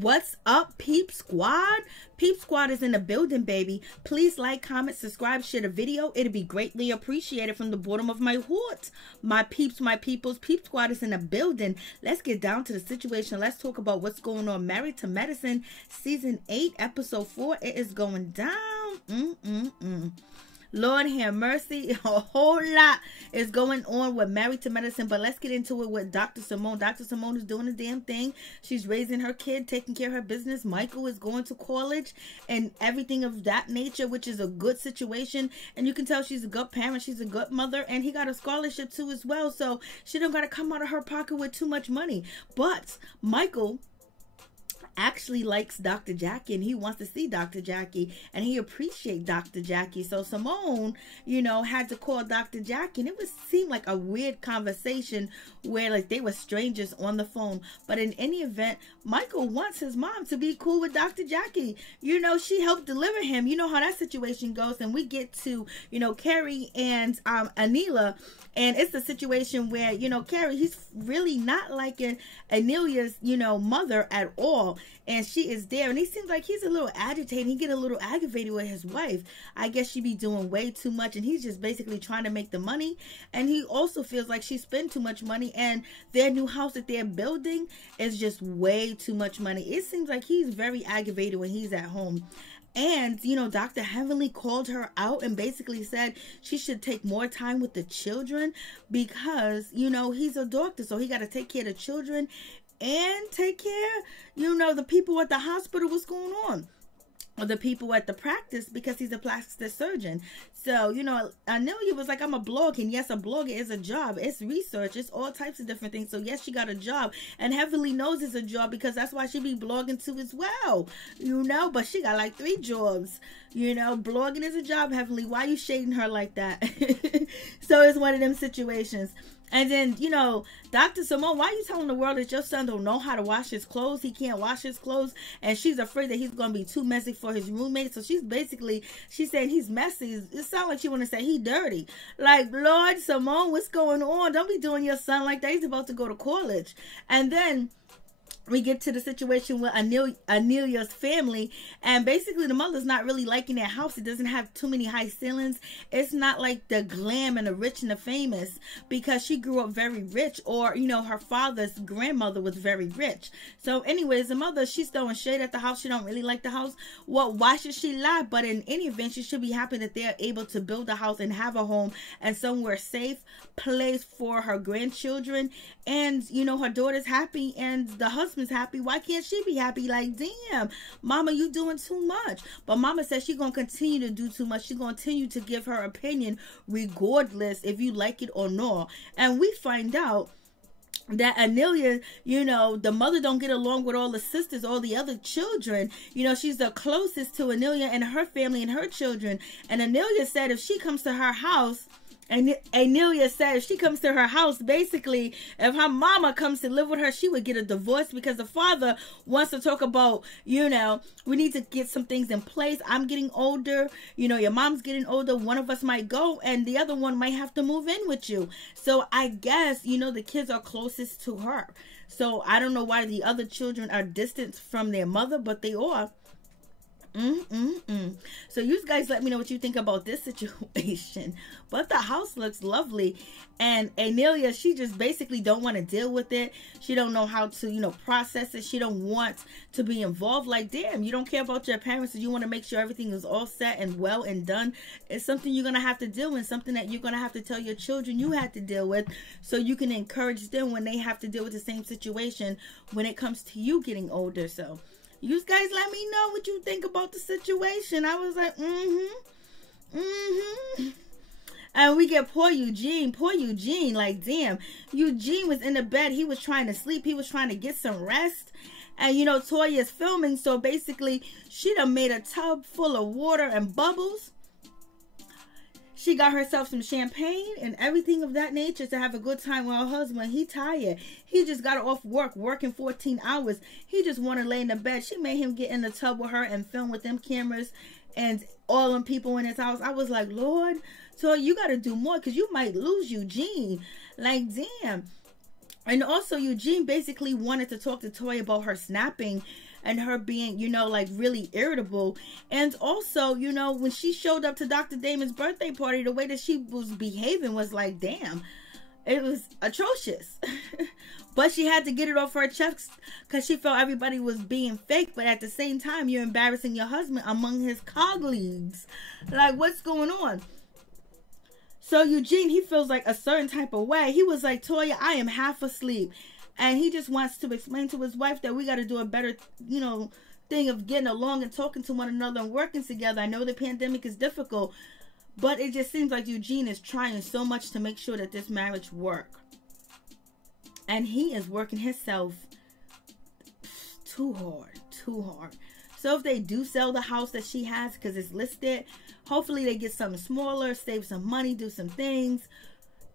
What's up, Peep Squad? Peep Squad is in the building, baby. Please like, comment, subscribe, share the video. It'd be greatly appreciated from the bottom of my heart. My peeps, my peoples, Peep Squad is in the building. Let's get down to the situation. Let's talk about what's going on. Married to Medicine, Season 8, Episode 4. It is going down. Lord have mercy. A whole lot is going on with Married to Medicine, but let's get into it with Dr. Simone. Dr. Simone is doing the damn thing. She's raising her kid, taking care of her business. Michael is going to college and everything of that nature, which is a good situation. And you can tell she's a good parent. She's a good mother. And he got a scholarship too as well. So she don't got to come out of her pocket with too much money. But Michael actually likes Dr. Jackie, and he wants to see Dr. Jackie, and he appreciates Dr. Jackie. So Simone, you know, had to call Dr. Jackie, and it would seem like a weird conversation where like they were strangers on the phone. But in any event, Michael wants his mom to be cool with Dr. Jackie. You know, she helped deliver him. You know how that situation goes. And we get to, you know, Carrie and Anila, and it's a situation where, you know, Carrie, he's really not liking Anilia's, you know, mother at all. And she is there, and he seems like he's a little agitated. He get a little aggravated with his wife. I guess she be doing way too much, and he's just basically trying to make the money. And he also feels like she spent too much money, and their new house that they're building is just way too much money. It seems like he's very aggravated when he's at home. And, you know, Dr. Heavenly called her out and basically said she should take more time with the children because, you know, he's a doctor, so he got to take care of the children and take care, you know, the people at the hospital. What's going on? Or the people at the practice, because he's a plastic surgeon. So, you know, Anila was like, I'm a blogger. And yes, a blogger is a job. It's research. It's all types of different things. So, yes, she got a job. And Heavenly knows it's a job because that's why she be blogging too as well. You know, but she got like 3 jobs. You know, blogging is a job, Heavenly. Why are you shading her like that? So, it's one of them situations. And then, you know, Dr. Simone, why are you telling the world that your son don't know how to wash his clothes? He can't wash his clothes. And she's afraid that he's going to be too messy for his roommate. So she's saying he's messy. It sounds like she want to say he dirty. Like, Lord, Simone, what's going on? Don't be doing your son like that. He's about to go to college. And then we get to the situation with Anilia's family, and basically the mother's not really liking their house. It doesn't have too many high ceilings. It's not like the glam and the rich and the famous, because she grew up very rich, or, you know, her father's grandmother was very rich. So anyways, the mother, she's throwing shade at the house. She don't really like the house. Well, why should she lie? But in any event, she should be happy that they're able to build a house and have a home and somewhere safe place for her grandchildren. And, you know, her daughter's happy and the husband's happy. Why can't she be happy? Like, damn, mama, you doing too much. But mama says she's going to continue to do too much. She's going to continue to give her opinion regardless if you like it or not. And we find out that Anila, you know, the mother don't get along with all the sisters, all the other children. You know, she's the closest to Anila and her family and her children. And Anila said if she comes to her house, and Anila said if she comes to her house, basically, if her mama comes to live with her, she would get a divorce, because the father wants to talk about, you know, we need to get some things in place. I'm getting older. You know, your mom's getting older. One of us might go, and the other one might have to move in with you. So I guess, you know, the kids are closest to her. So I don't know why the other children are distant from their mother, but they are. So you guys let me know what you think about this situation. But the house looks lovely, and Anila, she just basically don't want to deal with it. She don't know how to, you know, process it. She don't want to be involved. Like, damn, you don't care about your parents, and you want to make sure everything is all set and well and done. It's something you're gonna have to deal with, something that you're gonna have to tell your children you had to deal with, so you can encourage them when they have to deal with the same situation when it comes to you getting older. So you guys let me know what you think about the situation. I was like, And we get poor Eugene, like, damn. Eugene was in the bed. He was trying to sleep. He was trying to get some rest. And, you know, Toya is filming. So basically, she done made a tub full of water and bubbles. She got herself some champagne and everything of that nature to have a good time with her husband. He tired. He just got off work, working 14 hours. He just want to lay in the bed. She made him get in the tub with her and film with them cameras and all them people in his house. I was like, Lord, so you got to do more, because you might lose Eugene. Like, damn. And also, Eugene basically wanted to talk to Toya about her snapping and her being, you know, like really irritable. And also, you know, when she showed up to Dr. Damon's birthday party, the way that she was behaving was like, damn, it was atrocious. But she had to get it off her chest because she felt everybody was being fake. But at the same time, you're embarrassing your husband among his colleagues. Like, what's going on? So Eugene, he feels like a certain type of way. He was like, Toya, I am half asleep. And he just wants to explain to his wife that we got to do a better, you know, thing of getting along and talking to one another and working together. I know the pandemic is difficult, but it just seems like Eugene is trying so much to make sure that this marriage work. And he is working himself too hard. So if they do sell the house that she has because it's listed, hopefully they get something smaller, save some money, do some things,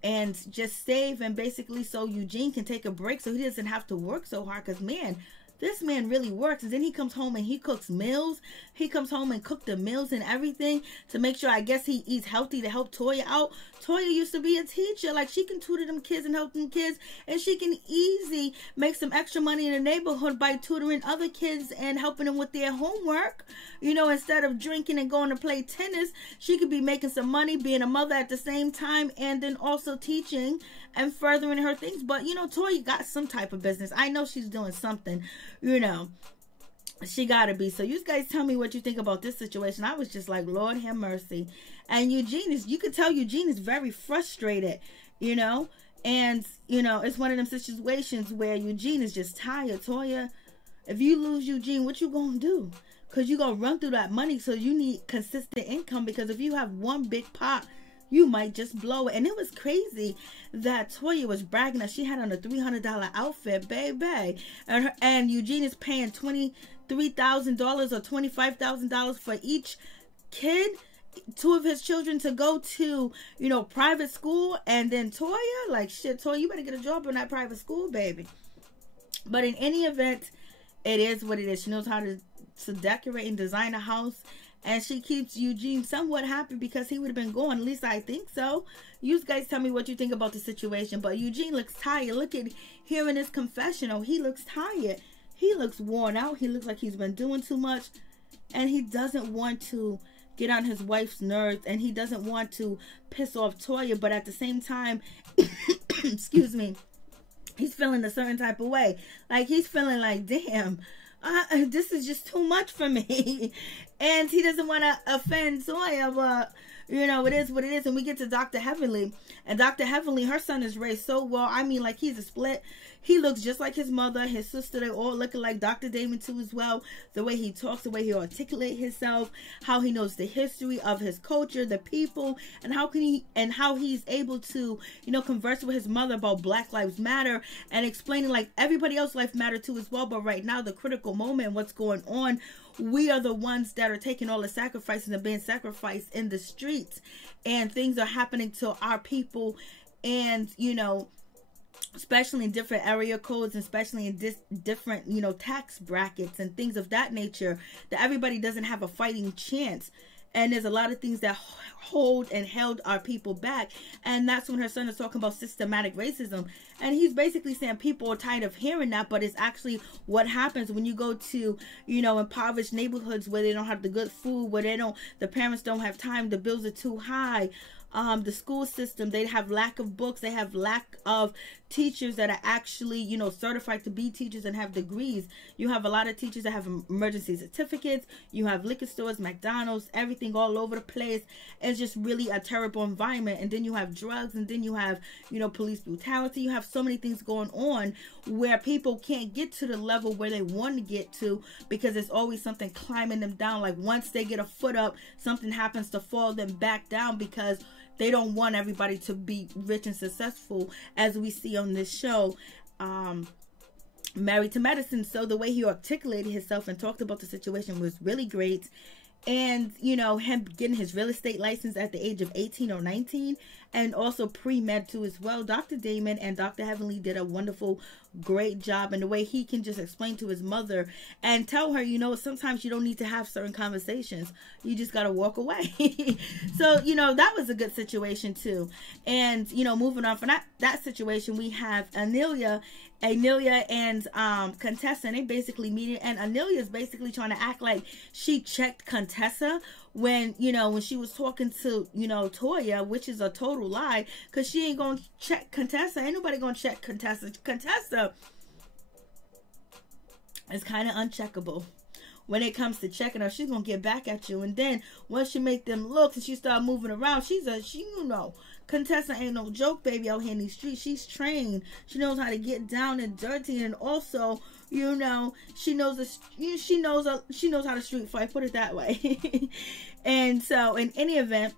and just save. And basically so Eugene can take a break so he doesn't have to work so hard. Because, man, this man really works. And then he comes home and he cooks meals. He comes home and cook the meals and everything to make sure, I guess, he eats healthy to help Toya out. Toya used to be a teacher. Like, she can tutor them kids and help them kids. And she can easily make some extra money in the neighborhood by tutoring other kids and helping them with their homework. You know, instead of drinking and going to play tennis, she could be making some money, being a mother at the same time, and then also teaching and furthering her things. But, you know, Toya got some type of business. I know she's doing something, you know. She gotta be. So you guys tell me what you think about this situation. I was just like, Lord have mercy. And Eugene is, you could tell Eugene is very frustrated, you know. And, you know, it's one of them situations where Eugene is just tired. Toya, if you lose Eugene, what you gonna do? Because you gonna run through that money. So you need consistent income. Because if you have one big pot, you might just blow it. And it was crazy that Toya was bragging that she had on a $300 outfit, baby. And Eugene is paying $23,000 or $25,000 for each kid, 2 of his children, to go to, you know, private school. And then Toya, like, shit, Toya, you better get a job in that private school, baby. But in any event, it is what it is. She knows how to decorate and design a house. And she keeps Eugene somewhat happy because he would have been gone. At least I think so. You guys tell me what you think about the situation. But Eugene looks tired. Look at here in his confessional. He looks tired. He looks worn out. He looks like he's been doing too much. And he doesn't want to get on his wife's nerves. And he doesn't want to piss off Toya. But at the same time, excuse me, he's feeling a certain type of way. Like, he's feeling like, damn, this is just too much for me. And he doesn't want to offend Toya, but, you know, it is what it is. And we get to Dr. Heavenly. And Dr. Heavenly, her son is raised so well. I mean, like, he's a split. He looks just like his mother, his sister. They all looking like Dr. Damon too as well. The way he talks, the way he articulates himself, how he knows the history of his culture, the people, and how he's able to, you know, converse with his mother about Black Lives Matter and explaining like everybody else's life matter too as well. But right now, the critical moment, what's going on, we are the ones that are taking all the sacrifices and being sacrificed in the streets, and things are happening to our people, and, you know, especially in different area codes, and especially in different, you know, tax brackets and things of that nature, that everybody doesn't have a fighting chance. And there's a lot of things that hold and held our people back. And that's when her son is talking about systematic racism. And he's basically saying people are tired of hearing that, but it's actually what happens when you go to, you know, impoverished neighborhoods where they don't have the good food, where the parents don't have time, the bills are too high. The school system, they have lack of books, they have lack of teachers that are actually, you know, certified to be teachers and have degrees. You have a lot of teachers that have emergency certificates. You have liquor stores, McDonald's, everything all over the place. It's just really a terrible environment. And then you have drugs, and then you have, you know, police brutality. You have so many things going on where people can't get to the level where they want to get to, because there's always something climbing them down. Like, once they get a foot up, something happens to fall them back down, because they don't want everybody to be rich and successful, as we see on this show, Married to Medicine. So the way he articulated himself and talked about the situation was really great. And, you know, him getting his real estate license at the age of 18 or 19, and also pre-med too as well. Dr. Damon and Dr. Heavenly did a wonderful, great job. And the way he can just explain to his mother and tell her, you know, sometimes you don't need to have certain conversations. You just got to walk away. So, you know, that was a good situation too. And, you know, moving on from that situation, we have Anila Anila and Contessa, and they basically meet, and Anila is basically trying to act like she checked Contessa when, you know, when she was talking to, you know, Toya, which is a total lie, because she ain't gonna check Contessa. Ain't nobody gonna check Contessa. Contessa is kind of uncheckable. When it comes to checking her, she's gonna get back at you. And then once she make them looks and she start moving around, she you know, Contessa ain't no joke, baby, out here in these streets. She's trained. She knows how to get down and dirty, and also, you know, she knows how to street fight. Put it that way. And so, in any event,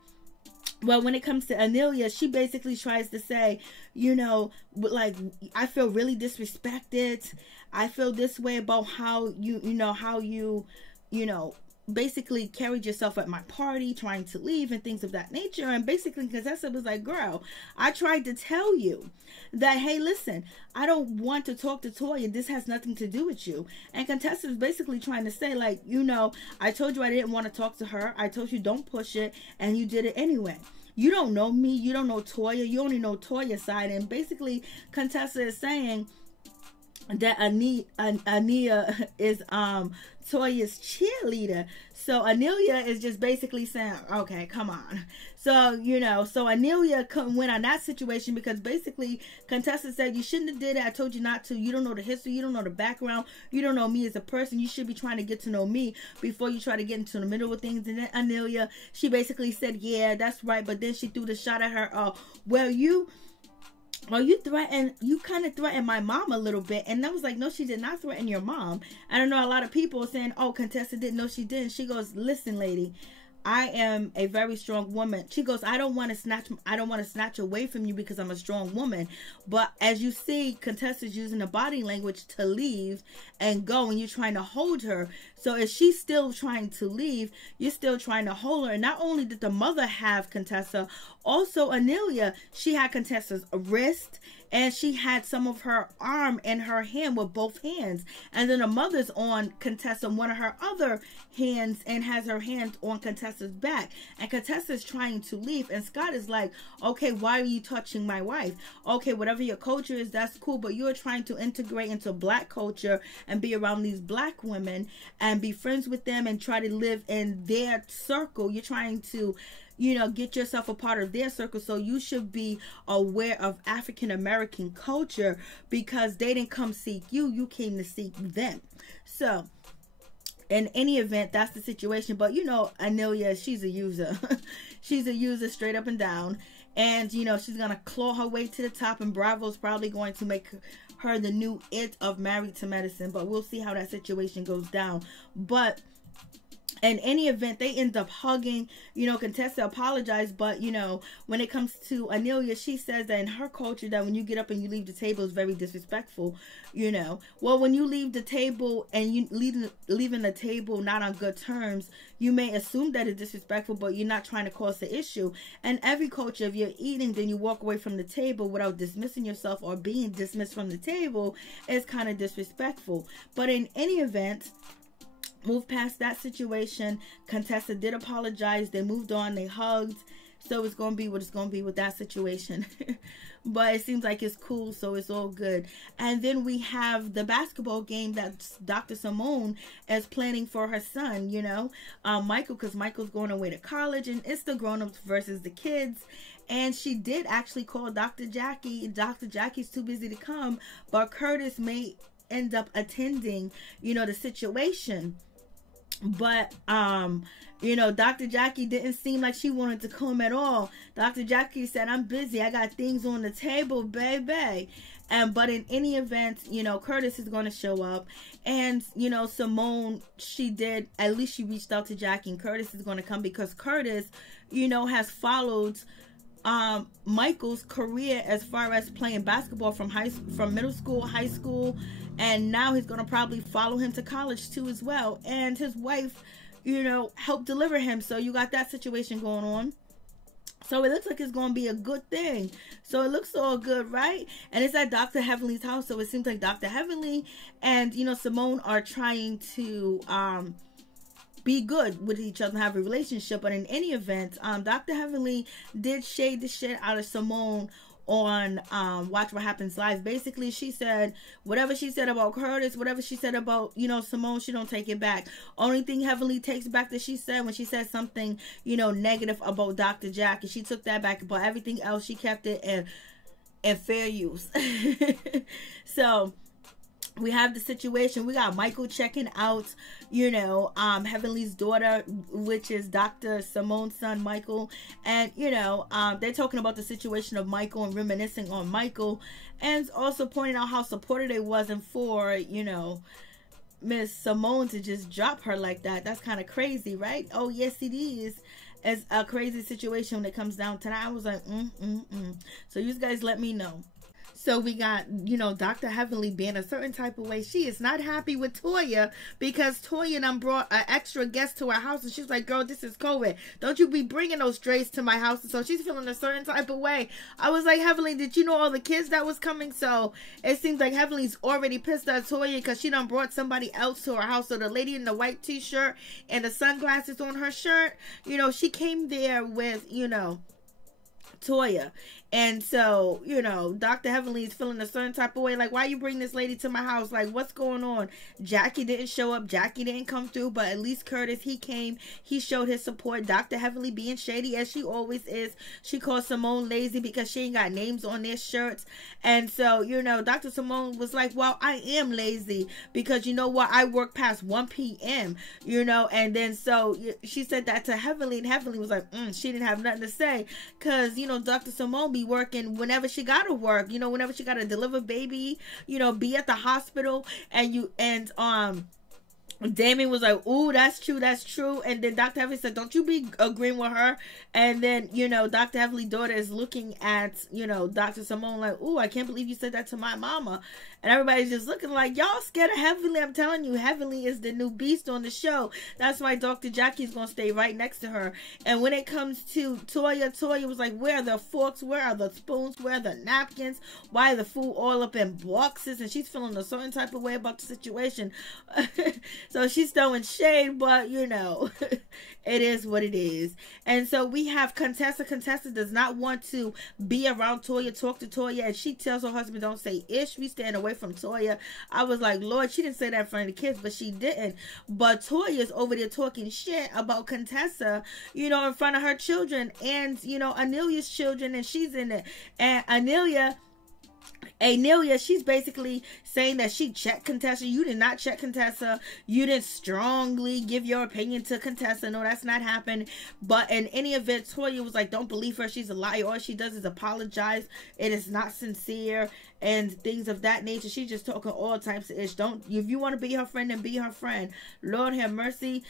well, when it comes to Anila, she basically tries to say, you know, like, I feel really disrespected. I feel this way about how you basically carried yourself at my party, trying to leave and things of that nature. And basically Contessa was like, girl, I tried to tell you that, hey, listen, I don't want to talk to Toya. This has nothing to do with you. And Contessa is basically trying to say, like, you know, I told you I didn't want to talk to her. I told you don't push it, and you did it anyway. You don't know me. You don't know Toya. You only know Toya's side. And basically Contessa is saying that Anila is Toya's cheerleader. So Anila is just basically saying, okay, come on. So, you know, so Anila went on that situation because basically Contessa said, you shouldn't have did it. I told you not to. You don't know the history. You don't know the background. You don't know me as a person. You should be trying to get to know me before you try to get into the middle of things. And then Anila, she basically said, yeah, that's right. But then she threw the shot at her. Well, you kind of threatened my mom a little bit. And I was like, no, she did not threaten your mom. I don't know, a lot of people are saying, oh, Contessa didn't. No, she didn't. She goes, listen, lady, I am a very strong woman. She goes, I don't want to snatch away from you because I'm a strong woman. But as you see, Contessa's using the body language to leave and go, and you're trying to hold her. So if she's still trying to leave, you're still trying to hold her. And not only did the mother have Contessa, also Anila, she had Contessa's wrist, and she had some of her arm in her hand with both hands. And then the mother's on Contessa, one of her other hands, and has her hand on Contessa's back. And Contessa's trying to leave. And Scott is like, okay, why are you touching my wife? Okay, whatever your culture is, that's cool. But you're trying to integrate into black culture and be around these black women and be friends with them and try to live in their circle. You're trying to, you know, get yourself a part of their circle. So you should be aware of African American culture because they didn't come seek you. You came to seek them. So in any event, that's the situation. But you know, Anila, she's a user. She's a user straight up and down. And you know, she's gonna claw her way to the top, and Bravo's probably going to make her the new it of Married to Medicine. But we'll see how that situation goes down. But in any event, they end up hugging. You know, Contessa apologized, but you know, when it comes to Anila, she says that in her culture, that when you get up and you leave the table is very disrespectful. You know, well, when you leave the table and you leaving the table not on good terms, you may assume that it's disrespectful, but you're not trying to cause the issue. And every culture, if you're eating, then you walk away from the table without dismissing yourself or being dismissed from the table, is kind of disrespectful. But in any event, move past that situation. Contessa did apologize. They moved on. They hugged. So it's going to be what it's going to be with that situation. But it seems like it's cool, so it's all good. And then we have the basketball game that Dr. Simone is planning for her son, you know, Michael, because Michael's going away to college, and it's the grown-ups versus the kids. And she did actually call Dr. Jackie. Dr. Jackie's too busy to come, but Curtis may end up attending, you know, the situation. But you know, Dr. Jackie didn't seem like she wanted to come at all. Dr. Jackie said, I'm busy, I got things on the table, baby. But in any event, you know, Curtis is going to show up. And you know, Simone, at least she reached out to Jackie, and Curtis is going to come because Curtis, you know, has followed Michael's career as far as playing basketball from middle school, high school, and now he's going to probably follow him to college too as well. And his wife, you know, helped deliver him. So you got that situation going on. So it looks like it's going to be a good thing. So it looks all good, right? And it's at Dr. Heavenly's house. So it seems like Dr. Heavenly and, you know, Simone are trying to be good with each other and have a relationship. But in any event, Dr. Heavenly did shade the shit out of Simone on Watch What Happens Live. Basically, she said whatever she said about Curtis, whatever she said about, you know, Simone, she don't take it back. Only thing Heavenly takes back that she said when she said something, you know, negative about Dr. Jackie, she took that back, but everything else she kept it in fair use. So we have the situation. We got Michael checking out, you know, Heavenly's daughter, which is Dr. Simone's son, Michael. And, you know, they're talking about the situation of Michael and reminiscing on Michael. And also pointing out how supportive they wasn't for, you know, Miss Simone to just drop her like that. That's kind of crazy, right? Oh, yes, it is. It's a crazy situation when it comes down to that. I was like, So you guys let me know. So we got, you know, Dr. Heavenly being a certain type of way. She is not happy with Toya because Toya done brought an extra guest to her house. And she's like, girl, this is COVID. Don't you be bringing those strays to my house. And so she's feeling a certain type of way. I was like, Heavenly, did you know all the kids that was coming? So it seems like Heavenly's already pissed at Toya because she done brought somebody else to her house. So the lady in the white t-shirt and the sunglasses on her shirt, you know, she came there with, you know, Toya. And so, you know, Dr. Heavenly is feeling a certain type of way. Like, why you bring this lady to my house? Like, what's going on? Jackie didn't show up. Jackie didn't come through. But at least Curtis, he came. He showed his support. Dr. Heavenly being shady as she always is. She called Simone lazy because she ain't got names on their shirts. And so, you know, Dr. Simone was like, well, I am lazy because, you know what? I work past 1 p.m., you know. And then so she said that to Heavenly. And Heavenly was like, she didn't have nothing to say because, you know, Dr. Simone be working whenever she gotta work, you know, whenever she gotta deliver baby, you know, be at the hospital. And Damien was like, ooh, that's true, that's true. And then Dr. Heavenly said, don't you be agreeing with her. And then, you know, Dr. Heavenly's daughter is looking at, you know, Dr. Simone like, ooh, I can't believe you said that to my mama. And everybody's just looking like, y'all scared of Heavenly. I'm telling you, Heavenly is the new beast on the show. That's why Dr. Jackie's going to stay right next to her. And when it comes to Toya was like, where are the forks? Where are the spoons? Where are the napkins? Why are the food all up in boxes? And she's feeling a certain type of way about the situation. So she's throwing shade, but, you know, it is what it is. And so we have Contessa. Contessa does not want to be around Toya, talk to Toya. And she tells her husband, don't say ish. We stand away from Toya. I was like, Lord, she didn't say that in front of the kids, but she didn't. But Toya's over there talking shit about Contessa, you know, in front of her children and, you know, Anila's children, and she's in it. And Anila, she's basically saying that she checked Contessa. You did not check Contessa. You didn't strongly give your opinion to Contessa. No, that's not happened. But in any event, Toya was like, don't believe her. She's a liar. All she does is apologize. It is not sincere and things of that nature. She's just talking all types of ish. If you want to be her friend, then be her friend. Lord have mercy.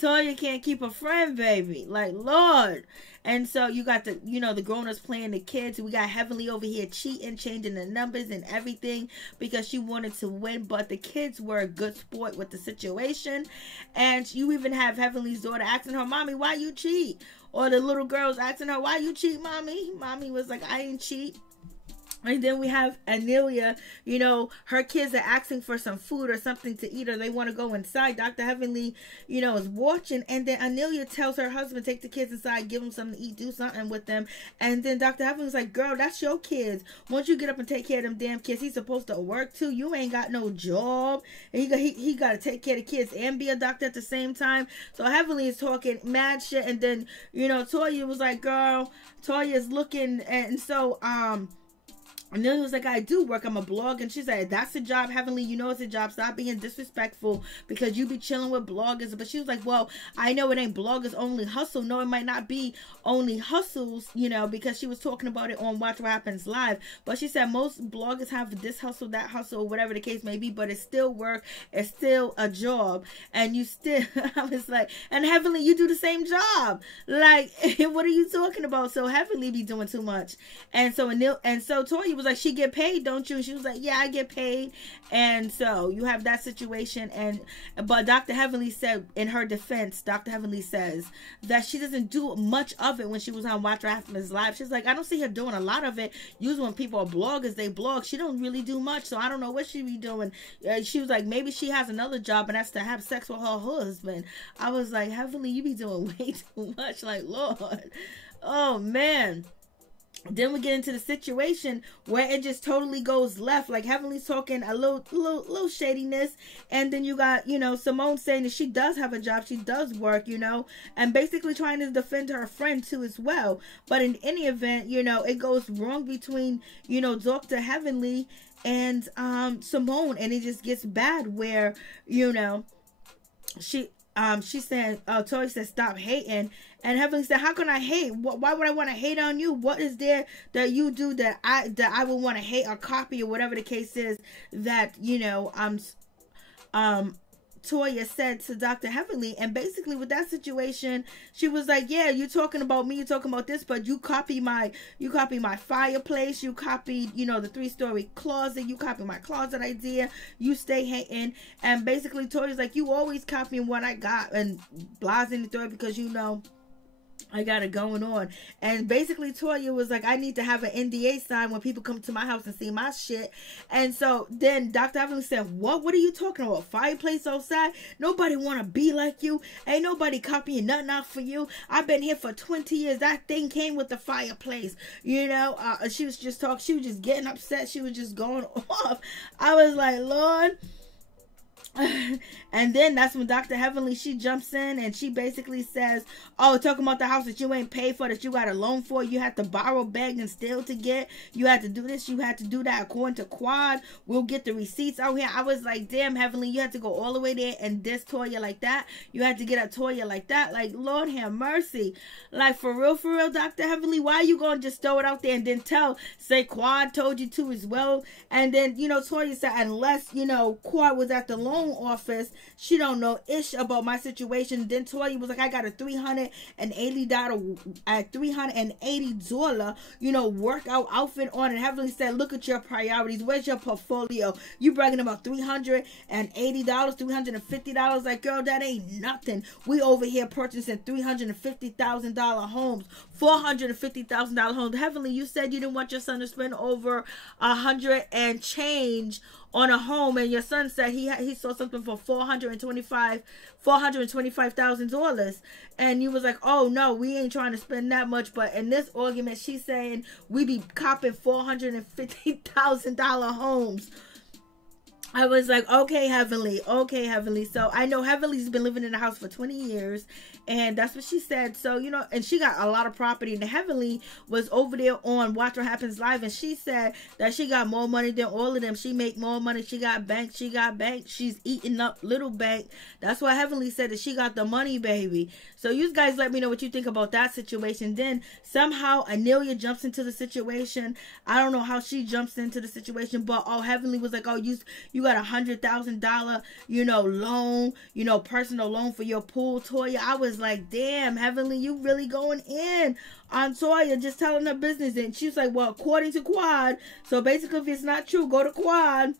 Toya can't keep a friend, baby. Like, Lord. And so you got the, you know, the grown-ups playing the kids. We got Heavenly over here cheating, changing the numbers and everything because she wanted to win. But the kids were a good sport with the situation. And you even have Heavenly's daughter asking her, Mommy, why you cheat? Or the little girls asking her, why you cheat, Mommy? Mommy was like, I ain't cheat. And then we have Anila, you know, her kids are asking for some food or something to eat, or they want to go inside. Dr. Heavenly, you know, is watching. And then Anila tells her husband, take the kids inside, give them something to eat, do something with them. And then Dr. Heavenly's like, girl, that's your kids. Once you get up and take care of them damn kids, he's supposed to work too. You ain't got no job. And he got to take care of the kids and be a doctor at the same time. So Heavenly is talking mad shit. And then, you know, Toya was like, girl, Toya is looking. And so, and then it was like, I do work. I'm a blog. And she said, that's a job, Heavenly. You know it's a job. Stop being disrespectful because you be chilling with bloggers. But she was like, well, I know it ain't bloggers only hustle. No, it might not be only hustles, you know, because she was talking about it on Watch What Happens Live. But she said most bloggers have this hustle, that hustle, whatever the case may be. But it's still work. It's still a job. And you still, I was like, and Heavenly, you do the same job. Like, what are you talking about? So Heavenly be doing too much. And so Toya was like, she get paid, don't you? And she was like, yeah, I get paid. And so you have that situation. But Dr. Heavenly said, in her defense, Dr. Heavenly says that she doesn't do much of it when she was on Watch What Happens Live. She's like, I don't see her doing a lot of it. Usually when people are bloggers, they blog. She don't really do much, so I don't know what she be doing. She was like, maybe she has another job, and that's to have sex with her husband. I was like, Heavenly, you be doing way too much. Like, Lord. Oh, man. then we get into the situation where it just totally goes left. Like Heavenly's talking a little shadiness, and then you got, you know, Simone saying that she does have a job, she does work, you know, and basically trying to defend her friend too as well. But in any event, you know, it goes wrong between, you know, Dr. Heavenly and Simone, and it just gets bad where, you know, she said, Toya said, stop hating. And Heavenly said, how can I hate? Why would I want to hate on you? What is there that you do that I would want to hate or copy, or whatever the case is, that, you know, Toya said to Dr. Heavenly. And basically with that situation, she was like, yeah, you're talking about me, you're talking about this, but you copy my fireplace, you copied, you know, the 3-story closet, you copied my closet idea, you stay hating. And basically Toya's like, you always copying what I got, and blasting the story because, you know, I got it going on. And basically Toya was like, I need to have an NDA signed when people come to my house and see my shit. And so then Dr. Evelyn said, what are you talking about? Fireplace outside? Nobody want to be like you. Ain't nobody copying nothing out for you. I've been here for 20 years. That thing came with the fireplace. You know, she was just talking. She was just getting upset. She was just going off. I was like, Lord. And then that's when Dr. Heavenly, she jumps in and she basically says, oh, talking about the house that you ain't paid for, that you got a loan for, you had to borrow, beg, and steal to get, you had to do this, you had to do that according to Quad, we'll get the receipts out here. I was like, damn, Heavenly, you had to go all the way there and diss Toya like that. You had to get at Toya like that. Like, Lord have mercy. Like, for real, Dr. Heavenly, why are you going to just throw it out there and then say Quad told you to as well? And then, you know, Toya said, unless, you know, Quad was at the loan office, she don't know ish about my situation. Then Toya was like, I got a $380 you know, workout outfit on. And Heavenly said, look at your priorities, where's your portfolio? You bragging about $380, $350. Like, girl, that ain't nothing. We over here purchasing $350,000 homes, $450,000 homes. Heavenly, you said you didn't want your son to spend over $100 and change on a home, and your son said he saw something for $425,000, and you was like, oh no, we ain't trying to spend that much. But in this argument, she's saying we be copping $450,000 homes. I was like, okay, Heavenly. So I know Heavenly's been living in the house for 20 years, and that's what she said. So, you know, and she got a lot of property. And Heavenly was over there on Watch What Happens Live, and she said that she got more money than all of them. She make more money. She got bank. She's eating up little bank. That's why Heavenly said that she got the money, baby. So you guys let me know what you think about that situation. Then somehow Anila jumps into the situation. I don't know how she jumps into the situation, but Heavenly was like, oh, you got $100,000, you know, loan, you know, personal loan for your pool, Toya. I was like, damn, Heavenly, you really going in on Toya, just telling her business. And she was like, well, according to Quad. So basically, if it's not true, go to Quad.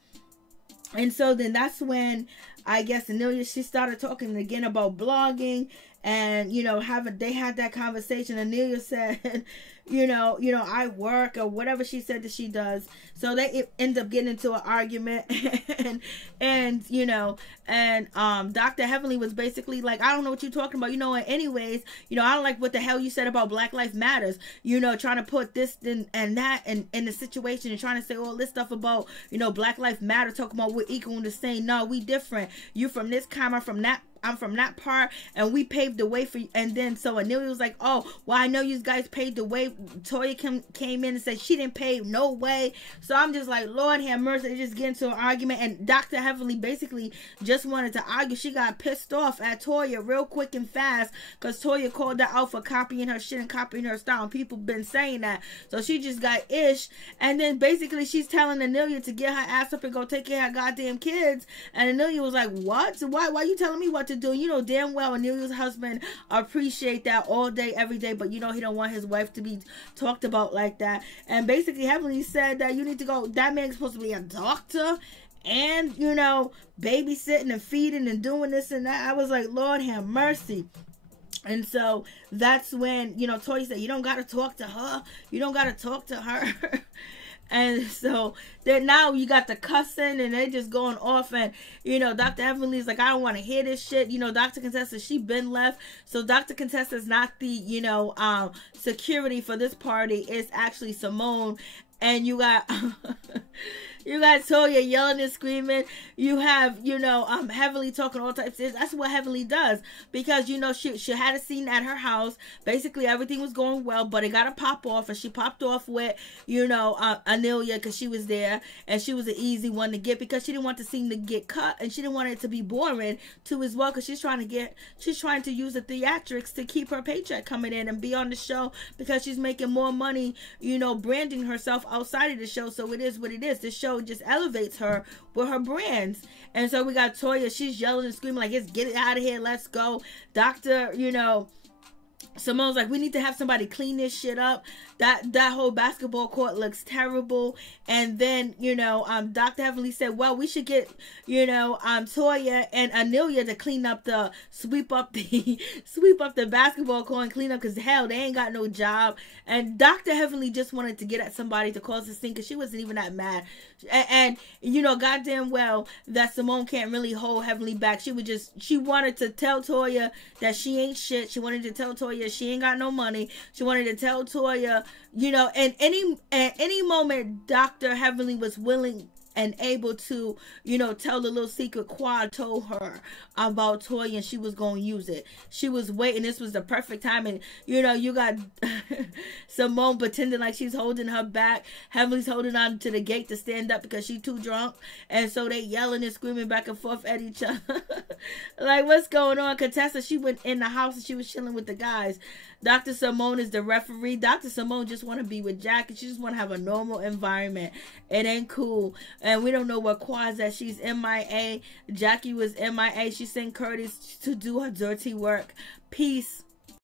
And so then that's when I guess Anila, she started talking again about blogging, and, you know, they had that conversation. Anila said, you know, I work, or whatever she said that she does. So they end up getting into an argument, and you know, and Dr. Heavenly was basically like, I don't know what you're talking about, you know. And anyways, you know, I don't like what the hell you said about Black Lives Matters, you know, trying to put this and that in the situation, and trying to say all this stuff about, you know, Black Lives Matter, talking about we're equal, and to say, no, we different. You from this kind, I'm from that part, and we paved the way for you. And then so Anila was like, oh, well, I know you guys paved the way. Toya came in and said she didn't pave no way. So I'm just like, Lord have mercy. They just get into an argument, and Dr. Heavenly basically just wanted to argue. She got pissed off at Toya real quick and fast, because Toya called her out for copying her shit and copying her style, and people been saying that. So she just got ish, and then basically she's telling Anila to get her ass up and go take care of her goddamn kids. And Anila was like, what? Why you telling me what to do? You know damn well Anilia's husband appreciate that all day, every day, but you know he don't want his wife to be talked about like that. And basically Heavenly said that you need to go, that man's supposed to be a doctor, and, you know, babysitting and feeding and doing this and that. I was like, Lord have mercy. And so that's when, you know, Toya said, you don't got to talk to her. And so then now you got the cussing and they just going off, and you know, Dr. Heavenly's like, I don't want to hear this shit. You know, Dr. Contessa, she been left. So Dr. Contessa is not the, you know, security for this party. It's actually Simone. And you got you got Toya yelling and screaming. You have, you know, Heavenly talking all types of. That's what Heavenly does, because you know she had a scene at her house. Basically everything was going well, but it got to pop off, and she popped off with, you know, Anila, because she was there, and she was an easy one to get because she didn't want the scene to get cut, and she didn't want it to be boring too as well, because she's trying to use the theatrics to keep her paycheck coming in and be on the show, because she's making more money, you know, branding herself outside of the show. So it is what it is. This show just elevates her with her brands. And so we got Toya, she's yelling and screaming like, let's get it out of here, let's go. Dr. you know, Simone's like, we need to have somebody clean this shit up. That whole basketball court looks terrible. And then, you know, Dr. Heavenly said, well, we should get, you know, Toya and Anila to clean up the sweep up the basketball court and clean up, because hell, they ain't got no job. And Dr. Heavenly just wanted to get at somebody to cause this thing, because she wasn't even that mad. And you know goddamn well that Simone can't really hold Heavenly back. She wanted to tell Toya that she ain't shit. She wanted to tell Toya she ain't got no money. She wanted to tell Toya, you know, and at any moment Dr. Heavenly was willing and able to, you know, tell the little secret Quad told her about Toya, and she was going to use it. She was waiting. This was the perfect time. And, you know, you got Simone pretending like she's holding her back. Heavenly's holding on to the gate to stand up because she's too drunk. And so they yelling and screaming back and forth at each other. Like, what's going on? Contessa, she went in the house and she was chilling with the guys. Dr. Simone is the referee. Dr. Simone just want to be with Jackie. She just want to have a normal environment. It ain't cool. And we don't know what Quad's at. She's MIA. Jackie was MIA. She sent Curtis to do her dirty work. Peace.